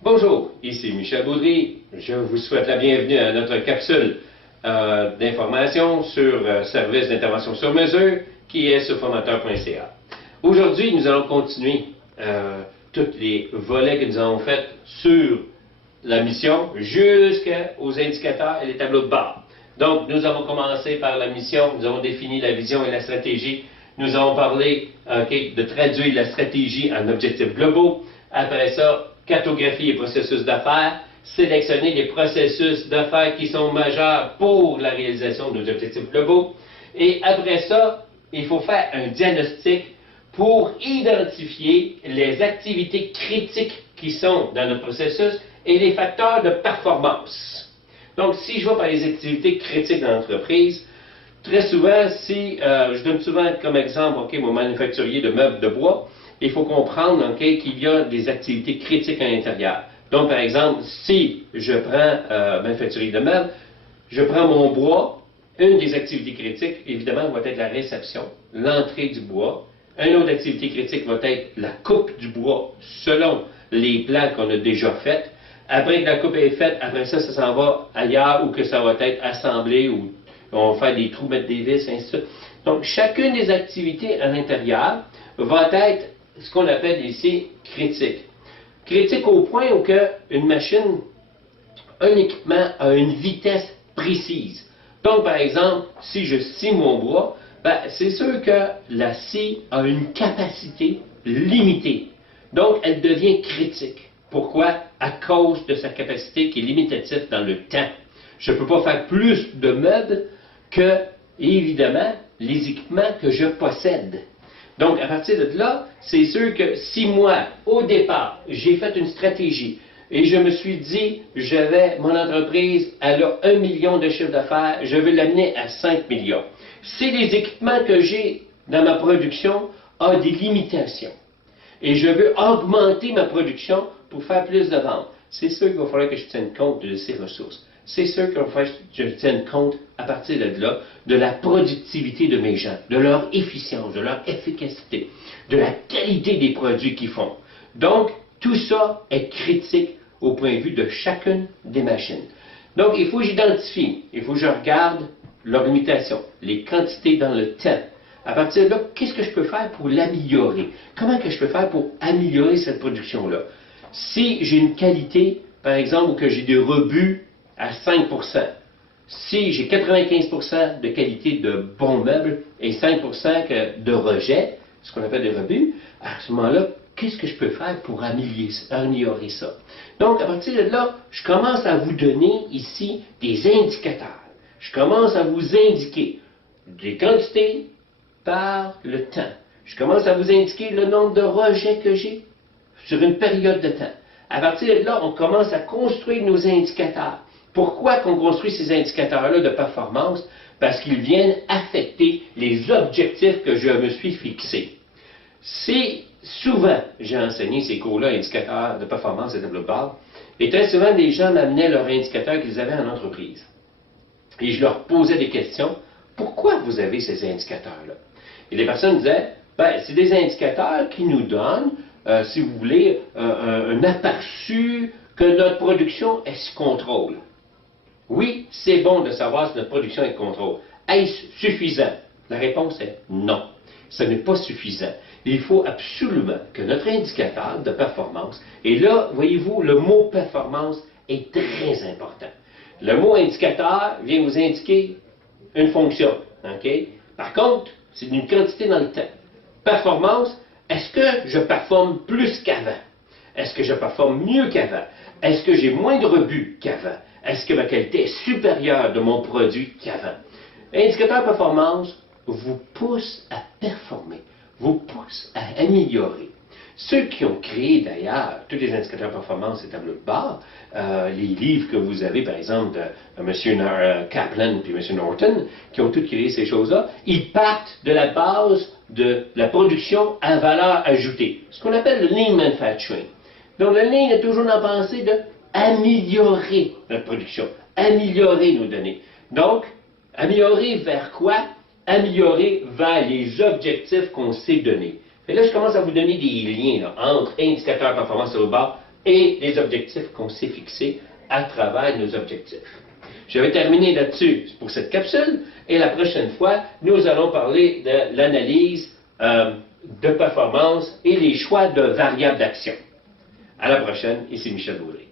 Bonjour, ici Michel Baudry. Je vous souhaite la bienvenue à notre capsule d'information sur service d'intervention sur mesure qui est sur formateur.ca. Aujourd'hui, nous allons continuer tous les volets que nous avons faits sur la mission jusqu'aux indicateurs et les tableaux de bord. Donc, nous avons commencé par la mission, nous avons défini la vision et la stratégie. Nous avons parlé de traduire la stratégie en objectifs globaux. Après ça, cartographie et processus d'affaires, sélectionner les processus d'affaires qui sont majeurs pour la réalisation de nos objectifs globaux. Et après ça, il faut faire un diagnostic pour identifier les activités critiques qui sont dans notre processus et les facteurs de performance. Donc, si je vois par les activités critiques dans l'entreprise, très souvent, je donne souvent comme exemple, mon manufacturier de meubles de bois, il faut comprendre qu'il y a des activités critiques à l'intérieur. Donc, par exemple, si je prends manufacturier de meubles, je prends mon bois, une des activités critiques, évidemment, va être la réception, l'entrée du bois. Une autre activité critique va être la coupe du bois selon les plans qu'on a déjà faits. Après que la coupe est faite, après ça, ça s'en va ailleurs ou que ça va être assemblé ou on va faire des trous, mettre des vis, ainsi de suite. Donc, chacune des activités à l'intérieur va être ce qu'on appelle ici critique. Critique au point où une machine, un équipement a une vitesse précise. Donc, par exemple, si je scie mon bois, c'est sûr que la scie a une capacité limitée. Donc, elle devient critique. Pourquoi? À cause de sa capacité qui est limitative dans le temps. Je ne peux pas faire plus de meubles que, évidemment, les équipements que je possède. Donc, à partir de là, c'est sûr que si moi, au départ, j'ai fait une stratégie et je me suis dit, mon entreprise, elle a 1 million de chiffre d'affaires, je veux l'amener à 5 millions. Si les équipements que j'ai dans ma production ont des limitations et je veux augmenter ma production pour faire plus de ventes, c'est sûr qu'il va falloir que je tienne compte de ces ressources. C'est sûr qu'il va falloir que je tienne compte, à partir de là, de la productivité de mes gens, de leur efficience, de leur efficacité, de la qualité des produits qu'ils font. Donc, tout ça est critique au point de vue de chacune des machines. Donc, il faut que j'identifie, il faut que je regarde leur limitation, les quantités dans le temps. À partir de là, qu'est-ce que je peux faire pour l'améliorer? Comment que je peux faire pour améliorer cette production-là? Si j'ai une qualité, par exemple, ou que j'ai des rebuts à 5%, si j'ai 95% de qualité de bons meubles et 5% de rejet, ce qu'on appelle des rebuts, à ce moment-là, qu'est-ce que je peux faire pour améliorer ça? Donc, à partir de là, je commence à vous donner ici des indicateurs. Je commence à vous indiquer des quantités par le temps. Je commence à vous indiquer le nombre de rejets que j'ai sur une période de temps. À partir de là, on commence à construire nos indicateurs. Pourquoi qu'on construit ces indicateurs-là de performance? Parce qu'ils viennent affecter les objectifs que je me suis fixés. Si souvent j'ai enseigné ces cours-là, indicateurs de performance et tableau de bord, et très souvent les gens m'amenaient leurs indicateurs qu'ils avaient en entreprise. Et je leur posais des questions. Pourquoi vous avez ces indicateurs-là? Et les personnes disaient, c'est des indicateurs qui nous donnent, si vous voulez, un aperçu que notre production est sous contrôle. Oui, c'est bon de savoir si notre production est sous contrôle. Est-ce suffisant? La réponse est non. Ce n'est pas suffisant. Il faut absolument que notre indicateur de performance, et là, voyez-vous, le mot performance est très important. Le mot indicateur vient vous indiquer une fonction. Par contre, c'est une quantité dans le temps. Performance, est-ce que je performe plus qu'avant? Est-ce que je performe mieux qu'avant? Est-ce que j'ai moins de rebuts qu'avant? Est-ce que ma qualité est supérieure de mon produit qu'avant? L'indicateur performance vous pousse à performer, vous pousse à améliorer. Ceux qui ont créé d'ailleurs tous les indicateurs performance et tableaux de bord, les livres que vous avez par exemple de M. Kaplan et M. Norton, qui ont tous créé ces choses-là, ils partent de la base de la production à valeur ajoutée, ce qu'on appelle le lean manufacturing. Donc le lean est toujours dans la pensée d'améliorer notre production, améliorer nos données. Donc, améliorer vers quoi? Améliorer vers les objectifs qu'on s'est donnés. Et là, je commence à vous donner des liens entre indicateurs performance sur le bord, et les objectifs qu'on s'est fixés à travers nos objectifs. Je vais terminer là-dessus pour cette capsule et la prochaine fois, nous allons parler de l'analyse de performance et les choix de variables d'action. À la prochaine, ici Michel Baudry.